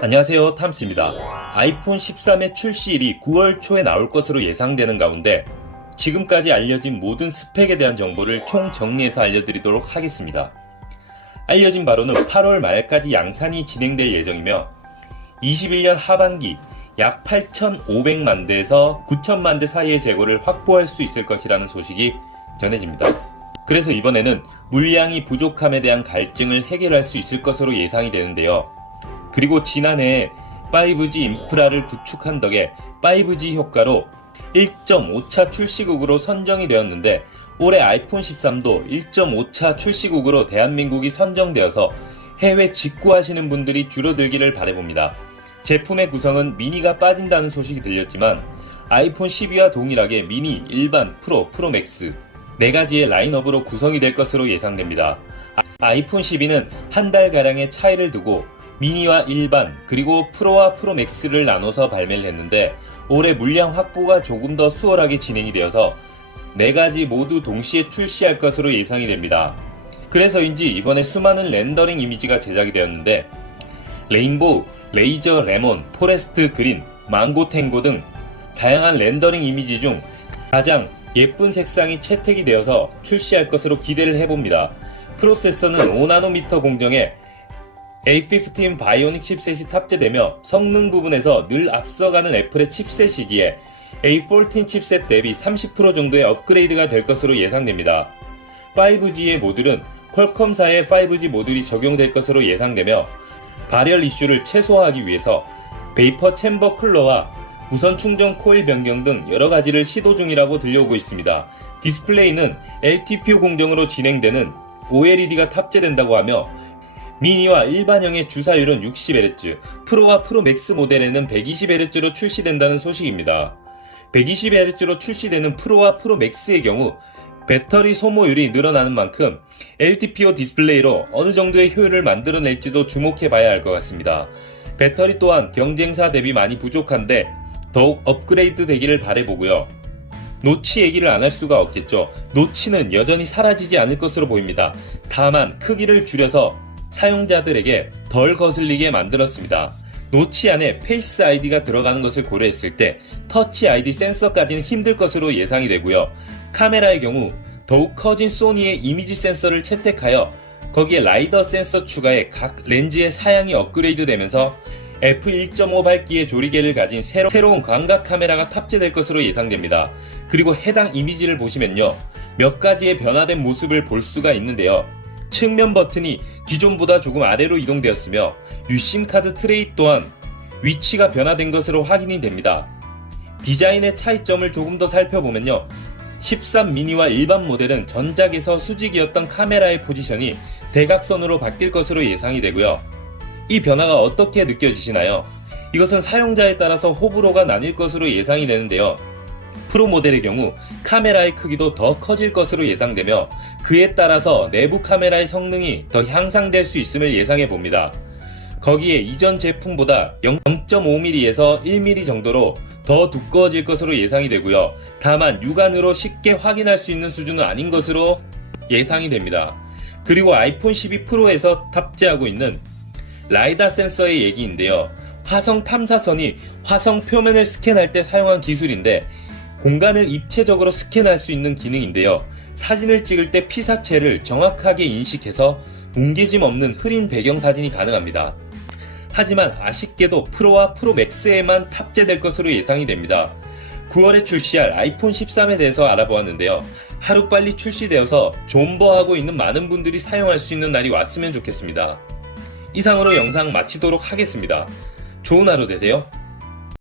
안녕하세요, 탐스입니다. 아이폰 13의 출시일이 9월 초에 나올 것으로 예상되는 가운데 지금까지 알려진 모든 스펙에 대한 정보를 총 정리해서 알려드리도록 하겠습니다. 알려진 바로는 8월 말까지 양산이 진행될 예정이며 21년 하반기 약 8,500만 대에서 9,000만 대 사이의 재고를 확보할 수 있을 것이라는 소식이 전해집니다. 그래서 이번에는 물량이 부족함에 대한 갈증을 해결할 수 있을 것으로 예상이 되는데요. 그리고 지난해 5G 인프라를 구축한 덕에 5G 효과로 1.5차 출시국으로 선정이 되었는데 올해 아이폰 13도 1.5차 출시국으로 대한민국이 선정되어서 해외 직구하시는 분들이 줄어들기를 바라봅니다. 제품의 구성은 미니가 빠진다는 소식이 들렸지만 아이폰 12와 동일하게 미니, 일반, 프로, 프로맥스 4가지의 라인업으로 구성이 될 것으로 예상됩니다. 아이폰 12는 한 달가량의 차이를 두고 미니와 일반 그리고 프로와 프로맥스를 나눠서 발매를 했는데 올해 물량 확보가 조금 더 수월하게 진행이 되어서 4가지 모두 동시에 출시할 것으로 예상이 됩니다. 그래서인지 이번에 수많은 렌더링 이미지가 제작이 되었는데 레인보우, 레이저 레몬, 포레스트 그린, 망고 탱고 등 다양한 렌더링 이미지 중 가장 예쁜 색상이 채택이 되어서 출시할 것으로 기대를 해봅니다. 프로세서는 5나노미터 공정의 A15 바이오닉 칩셋이 탑재되며 성능 부분에서 늘 앞서가는 애플의 칩셋이기에 A14 칩셋 대비 30% 정도의 업그레이드가 될 것으로 예상됩니다. 5G의 모듈은 퀄컴사의 5G 모듈이 적용될 것으로 예상되며 발열 이슈를 최소화하기 위해서 베이퍼 챔버 쿨러와 무선 충전 코일 변경 등 여러가지를 시도 중이라고 들려오고 있습니다. 디스플레이는 LTPO 공정으로 진행되는 OLED가 탑재된다고 하며 미니와 일반형의 주사율은 60Hz, 프로와 프로맥스 모델에는 120Hz로 출시된다는 소식입니다. 120Hz로 출시되는 프로와 프로맥스의 경우 배터리 소모율이 늘어나는 만큼 LTPO 디스플레이로 어느 정도의 효율을 만들어낼지도 주목해봐야 할 것 같습니다. 배터리 또한 경쟁사 대비 많이 부족한데 더욱 업그레이드 되기를 바라보고요. 노치 얘기를 안 할 수가 없겠죠. 노치는 여전히 사라지지 않을 것으로 보입니다. 다만 크기를 줄여서 사용자들에게 덜 거슬리게 만들었습니다. 노치 안에 페이스 아이디가 들어가는 것을 고려했을 때 터치 아이디 센서까지는 힘들 것으로 예상이 되고요. 카메라의 경우 더욱 커진 소니의 이미지 센서를 채택하여 거기에 라이더 센서 추가에 각 렌즈의 사양이 업그레이드 되면서 f1.5 밝기의 조리개를 가진 새로운 광각 카메라가 탑재될 것으로 예상됩니다. 그리고 해당 이미지를 보시면요. 몇 가지의 변화된 모습을 볼 수가 있는데요. 측면 버튼이 기존보다 조금 아래로 이동되었으며 유심 카드 트레이 또한 위치가 변화된 것으로 확인이 됩니다. 디자인의 차이점을 조금 더 살펴보면요. 13 미니와 일반 모델은 전작에서 수직이었던 카메라의 포지션이 대각선으로 바뀔 것으로 예상이 되고요. 이 변화가 어떻게 느껴지시나요? 이것은 사용자에 따라서 호불호가 나뉠 것으로 예상이 되는데요. 프로 모델의 경우 카메라의 크기도 더 커질 것으로 예상되며 그에 따라서 내부 카메라의 성능이 더 향상될 수 있음을 예상해 봅니다. 거기에 이전 제품보다 0.5mm에서 1mm 정도로 더 두꺼워질 것으로 예상이 되고요. 다만 육안으로 쉽게 확인할 수 있는 수준은 아닌 것으로 예상이 됩니다. 그리고 아이폰 12 프로에서 탑재하고 있는 라이다 센서의 얘기인데요. 화성 탐사선이 화성 표면을 스캔할 때 사용한 기술인데 공간을 입체적으로 스캔할 수 있는 기능인데요. 사진을 찍을 때 피사체를 정확하게 인식해서 뭉개짐 없는 흐린 배경 사진이 가능합니다. 하지만 아쉽게도 프로와 프로맥스에만 탑재될 것으로 예상이 됩니다. 9월에 출시할 아이폰 13에 대해서 알아보았는데요. 하루빨리 출시되어서 존버하고 있는 많은 분들이 사용할 수 있는 날이 왔으면 좋겠습니다. 이상으로 영상 마치도록 하겠습니다. 좋은 하루 되세요.